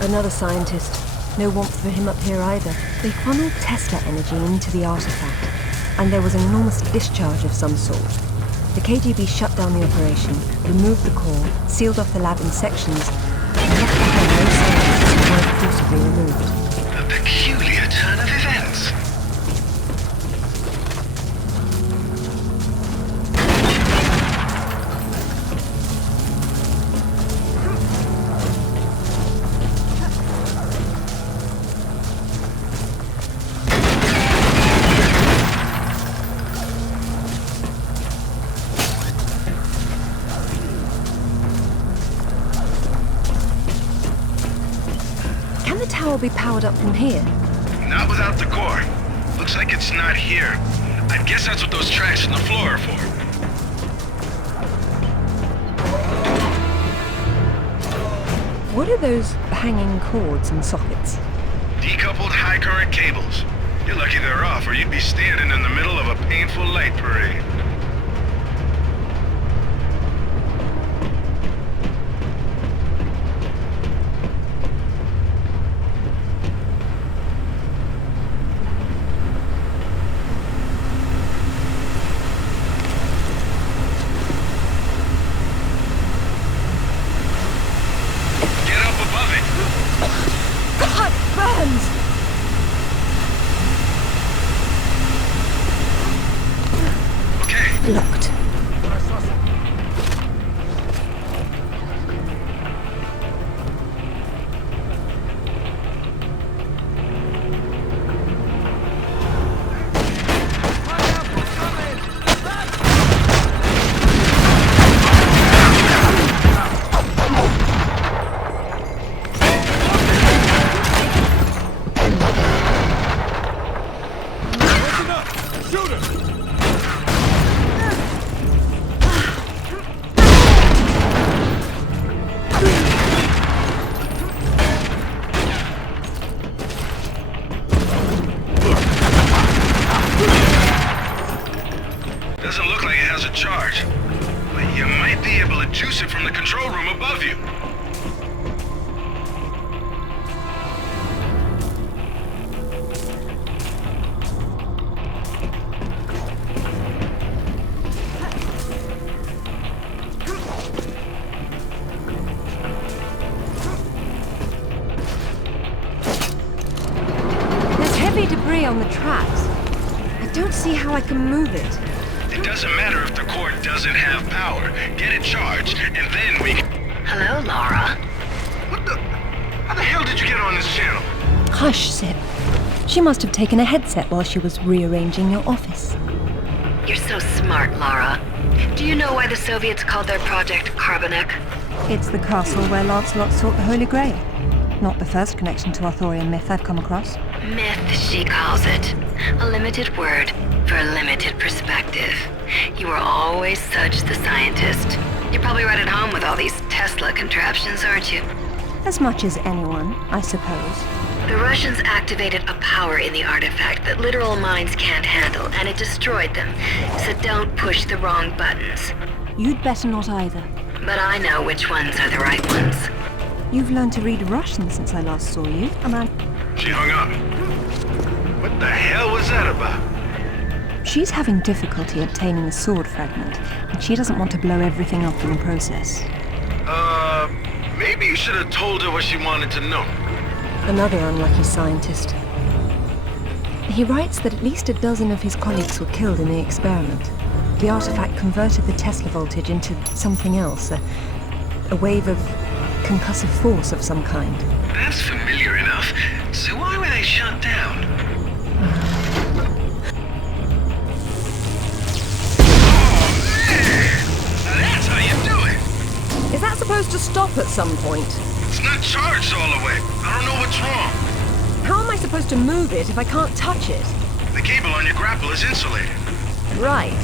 Another scientist. No warmth for him up here either. They funneled Tesla energy into the artifact, and there was an enormous discharge of some sort. The KGB shut down the operation, removed the core, sealed off the lab in sections, and left behind no scientists who weren't forcibly removed. A peculiar turn of events. Will be powered up from here. Not without the core. Looks like it's not here. I guess that's what those tracks in the floor are for. What are those hanging cords and sockets? Decoupled high current cables. You're lucky they're off, or you'd be standing in the middle of a painful light parade. Locked. Doesn't look like it has a charge, but you might be able to juice it from the control room above you. There's heavy debris on the tracks. I don't see how I can move it. It doesn't matter if the core doesn't have power. Get it charged, and then we can... Hello, Lara. What the... How the hell did you get on this channel? Hush, Sip. She must have taken a headset while she was rearranging your office. You're so smart, Lara. Do you know why the Soviets called their project Carbonek? It's the castle where Lancelot sought the Holy Grail. Not the first connection to Arthurian myth I've come across. Myth, she calls it. A limited word for a limited perspective. You were always such the scientist. You're probably right at home with all these Tesla contraptions, aren't you? As much as anyone, I suppose. The Russians activated a power in the artifact that literal minds can't handle, and it destroyed them. So don't push the wrong buttons. You'd better not either. But I know which ones are the right ones. You've learned to read Russian since I last saw you, and She hung up. What the hell was that about? she's having difficulty obtaining the sword fragment, and she doesn't want to blow everything up in the process. Maybe you should have told her what she wanted to know. Another unlucky scientist. He writes that at least a dozen of his colleagues were killed in the experiment. The artifact converted the Tesla voltage into something else, a wave of concussive force of some kind. That's familiar enough. So why were they shut down? That's how you do it! Is that supposed to stop at some point? It's not charged all the way. I don't know what's wrong. How am I supposed to move it if I can't touch it? The cable on your grapple is insulated. Right.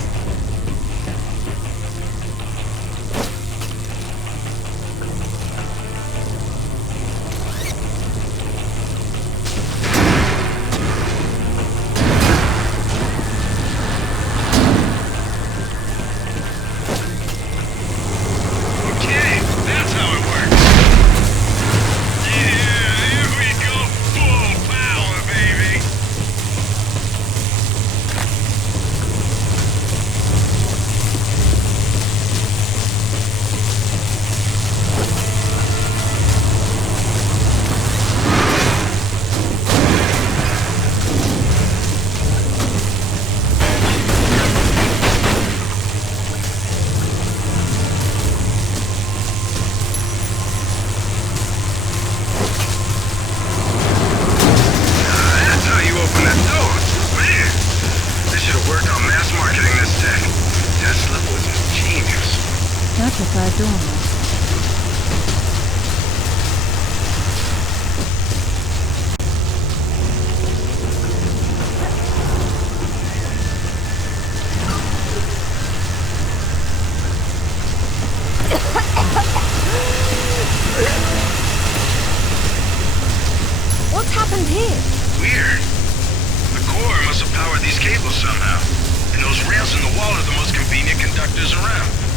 Okay, that's how it works. Yeah. preferred dawn. What's happened here? Weird. The core must have powered these cables somehow. And those rails in the wall are the most convenient conductors around.